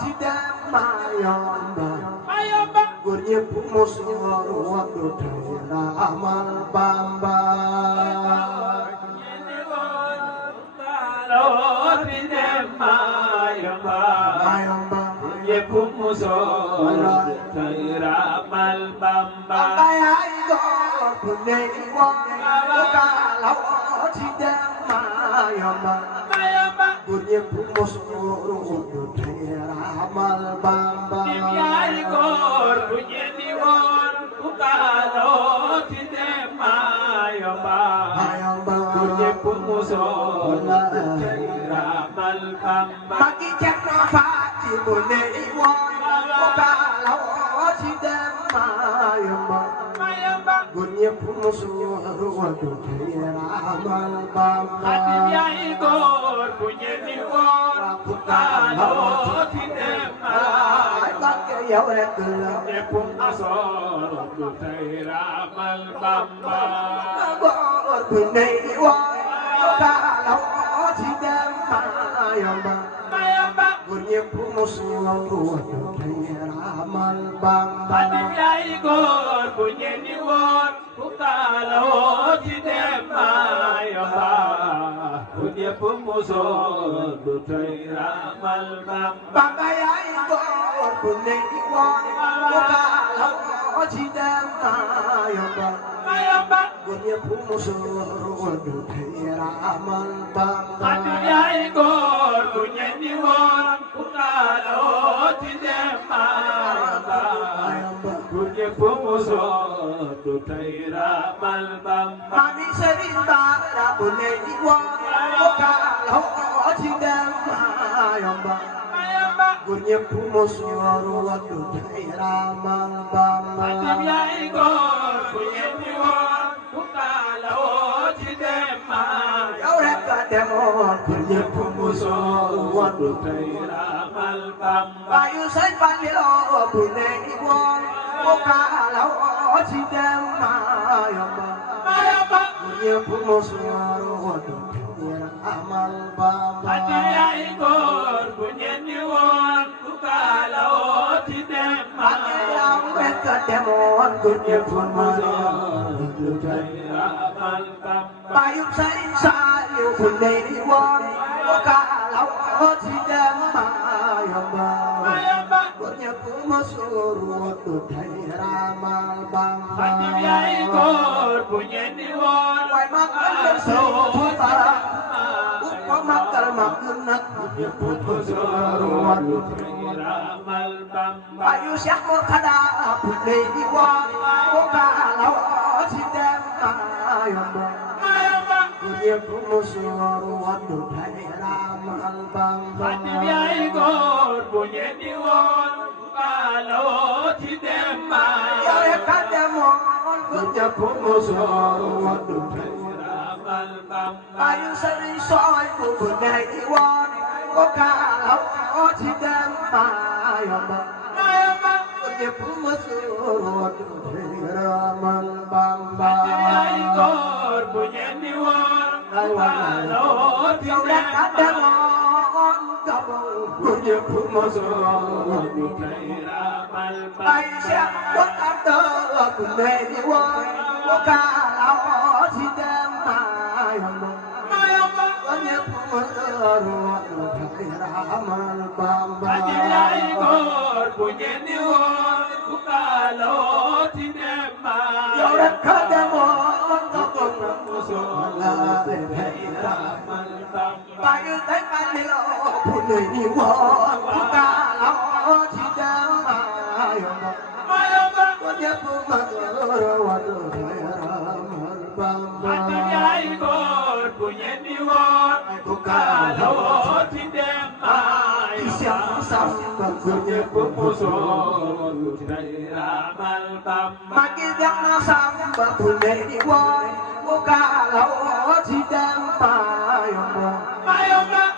ci dem mayomba góor ñépp mosu wadu tey la amal Bamba ci dem mayomba ñépp mosu tey la amal Bamba yaay góor bu nekk woon ci dem mayomba góor ñépp mosu wadu tey la amal Bamba yaay góor bu ñeenti woon ku kaaloo ci dem mayomba góor ñépp mosu tey la amal Bamba magi Cerno Faati bu nekk woon ku kaaloo ci dem mayomba góor ñépp mosu wadu tey la amal Bamba yaay góor bu ñeenti woon ku kaaloo ci dem Mbakke yow rek la ñépp mosu tey la amal Bamba góor bu nekk woon ku kaaloo ci dem mayomba góor ñépp mosu wadu tey la amal Bamba yaay góor bu ñeenti woon ku kaaloo ci dem mayomba góor ñépp mosu tey la amal Bamba Bamba yaay góor bu nekk woon ku kaaloo ci dem mayomba góor ñépp mosu wadu tey la amal Bamba yaay góor bu ñeenti woon ku kaaloo ci dem mayomba góor ñépp mosu tey la amal Bamba Mami Sëriñ Bara bu nekk woon ku kaaloo ci dem mayomba góor ñépp mosu wadu tey la amal Bamba yaay góor bu ñeenti woon ku kaaloo ci dem mayomba yow rek a demoon góor ñépp mosu wadu tey la amal Bamba Bayu Sëñ Fallilu bu nekk woon ku kaaloo ci dem mayomba góor ñépp mosu wadu tey la amal Bamba yaay góor bu ñeenti woon ku kaaloo ci dem yow rek a demoon góor ñépp mosu wadu tey tey la amal Bamba Bayu Sëriñ Saaliw bu nekk woon ku kaaloo ci dem mayomba góor ñépp mosu wadu tey la amal Bamba yaay góor bu ñeenti woon way magal Sëriñ Tuuba ko magal magal nag ñépp mosu wadu tey la amal Bamba Bayu Seex Murtada bu nekk woon ku kaaloo ci dem mayomba góor ñépp mosu wadu tey la amal Bamba yaay góor bu ñeenti woon ku kaaloo ci dem yow rek a demoon góor ñépp mosu wadu tey la amal Bamba Bayu Sëriñ Suwaybu bu nekk woon ku kaaloo ci dem mayomba góor ñépp mosu wadu tey la amal Bamba yaay góor bu ñeenti woon ku kaaloo ci yow rek a dem demoon Gabon góor ñépp mosu wadu tey la amal Bamba Bayu Seex Murtada bu nekk woon ku kaaloo ci dem mayomba góor ñépp mosu wadu tey la amal Bamba yaay góor bu ñeenti woon ku kaaloo ci dem yow rek a demoon Gabon tey la amal Bamba Bayu Sëñ Fallilu bu nekk woon ku kaaloo ci dem mayomba góor ñépp mosu wadu tey la amal Bamba yaay góor bu ñeenti woon ku kaaloo ci dem góor ñépp mosu tey la amal Bamba magi Demba Samba bu nekk woon ku kaaloo ci dem mayomba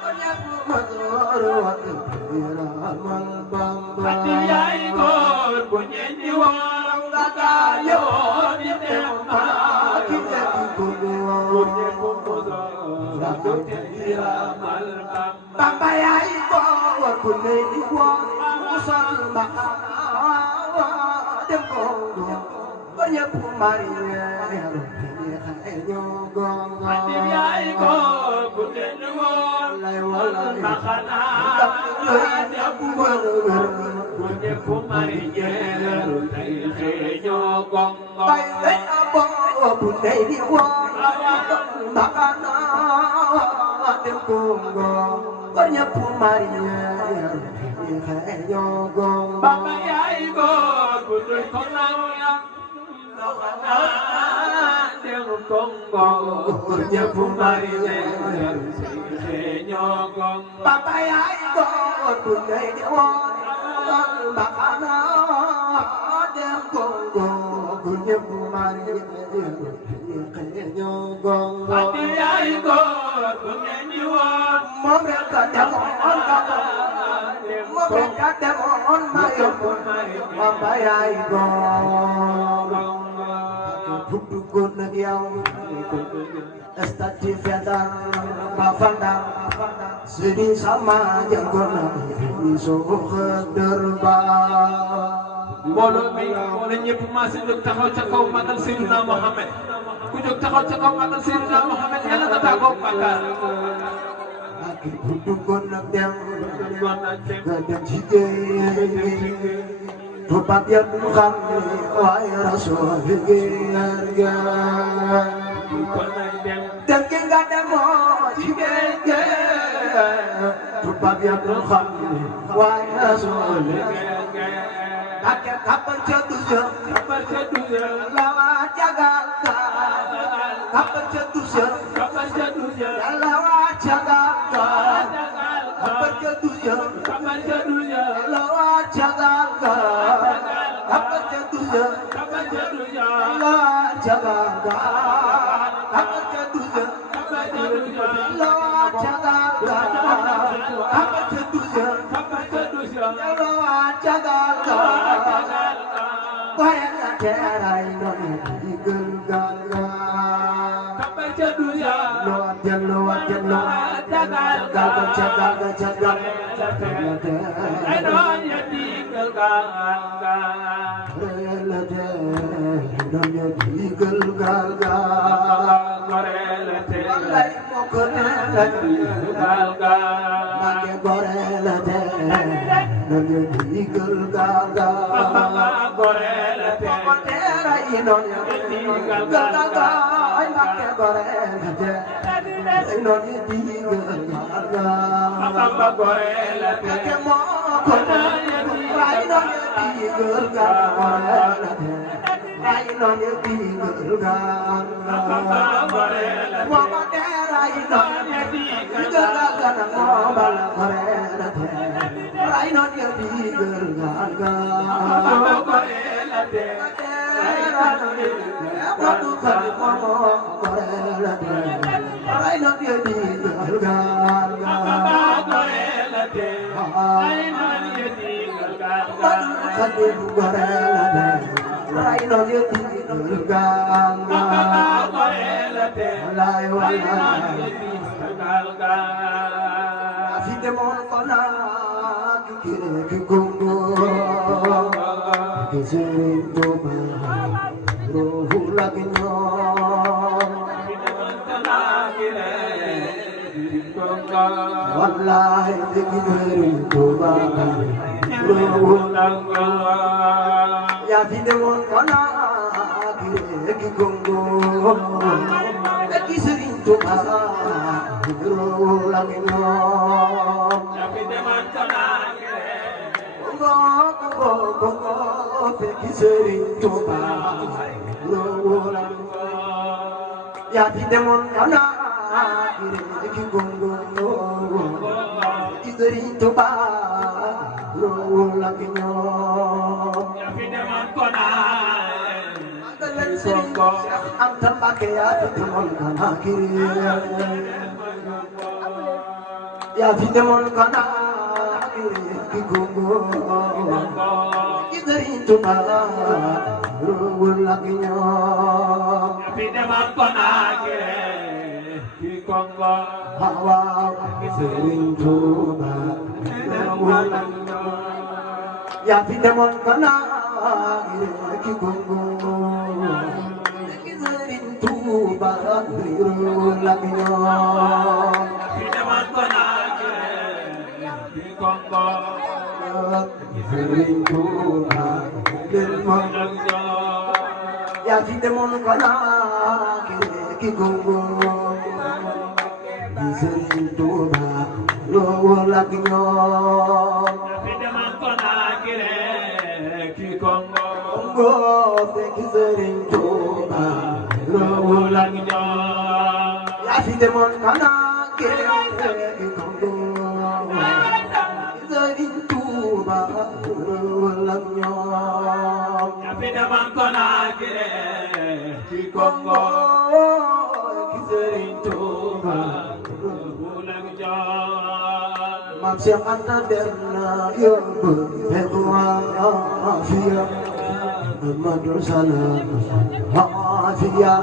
góor ñépp mosu wadu tey la amal Bamba yaay góor bu ñeenti woon ku kaaloo ci dem ki nekk góor ñépp mosu tey la amal Bamba Bamba yaay góor bu ne di wa musal ba dem ko ba ñëpp mari ñeeru xay ñoo gong Adim yaay ko bu ne di woon lay wala maxana dem ko bu ñëpp mari ñeeru tey xeeñoo gong bay lay abo bu ne di wa maxana dem ko ba ñëpp mari ñeeru xay ñoo gong Baba yaay ko bu ne ko naw ya dem Congo ñëpp mari ñeeru tey xeeñoo gong Papa yaay góor bu ndey di woon Mbakana dem Congo ku ñëpp mari ñoo gongo Adim yaay ko bu ne di woon moom rek a demoon moom rek a demoon ma yóbbu Papa yaay góor buddu góor nag yow estati fedal ma fandal sëriñ sama jàngoon na ni soo xëdër ba mbooloo mi na ñëpp maase jóg taxaw ca kaw magal Seydina Mohamed ku jóg taxaw ca kaw magal Seydina Mohamed yàlla nga tàggoo bàkkaar ak buddu góor nag dem nga dem ci géej tubaab ya du xam ne waaye rasul liggéeyal ga dem gi nga demoo ci géej tubaab ya du xam ne waaye rasul liggéeyal ga ak kapal ca duja la waa jagal ka kapal ca duja la waa jagal ka kapal ca duja la waa jagal ka kapal ca duja la waa jagal ka kapal ca duja la waa jagal ka kapal ca duja la waa jagal ka waaye la teeray doon digal gal ga lo wajal lo gal ga jagal ga jagal ay doon ya digal gal ga la te doon ya digal gal ga gorela te lay mo ko ne gal ga ke gorela te doon ya digal gal ga gorela te ko teeray doon ya digal gal ga ay ma ke gorela te doon ya digal gal ga Bamba gorela te ke mo ko ne ay doon ya digal gal gorela te ay doon ya digal gal Bamba gorela te mo teeray doon ya digal gal ga mo bal gorela te ay doon ya digal gal ga Bamba gorela te Bamba gorela te ay man ya digal gal ga Bamba gorela te ay man ya digal gal ga Wallahi dikir tuba ya vide mon kona ki gongo ki serin tuba ro lagino gongo ki serin tuba ro lagino ya vide mon kona ki gongo Idri tuba ro lagino am tambake ya fitemon kana kiri ya fitemon kana kiri gongo Idri tuba ro lagino Congo waaw Sëriñ Tuuba yaa fi demoon Ganaar ki Congo Sëriñ Tuuba réerul ak ñoom fi demoon Ganaar ki Congo Sëriñ Tuuba réerul ak ñoom yaa fi demoon Ganaar ki Congo Sëriñ Tuuba réerul ak ñoom fi demoon Ganaar ki Congo fekk Sëriñ Tuuba réerul ak ñoom yaa fi demoon Ganaar ki Congo Sëriñ Tuuba réerul ak ñoom fi demoon Ganaar ki Congo Sëriñ Tuuba réerul ak ñoom Maam Cheikh Anta dem na yóbbu fekk Afiya Amadou Salam Afiya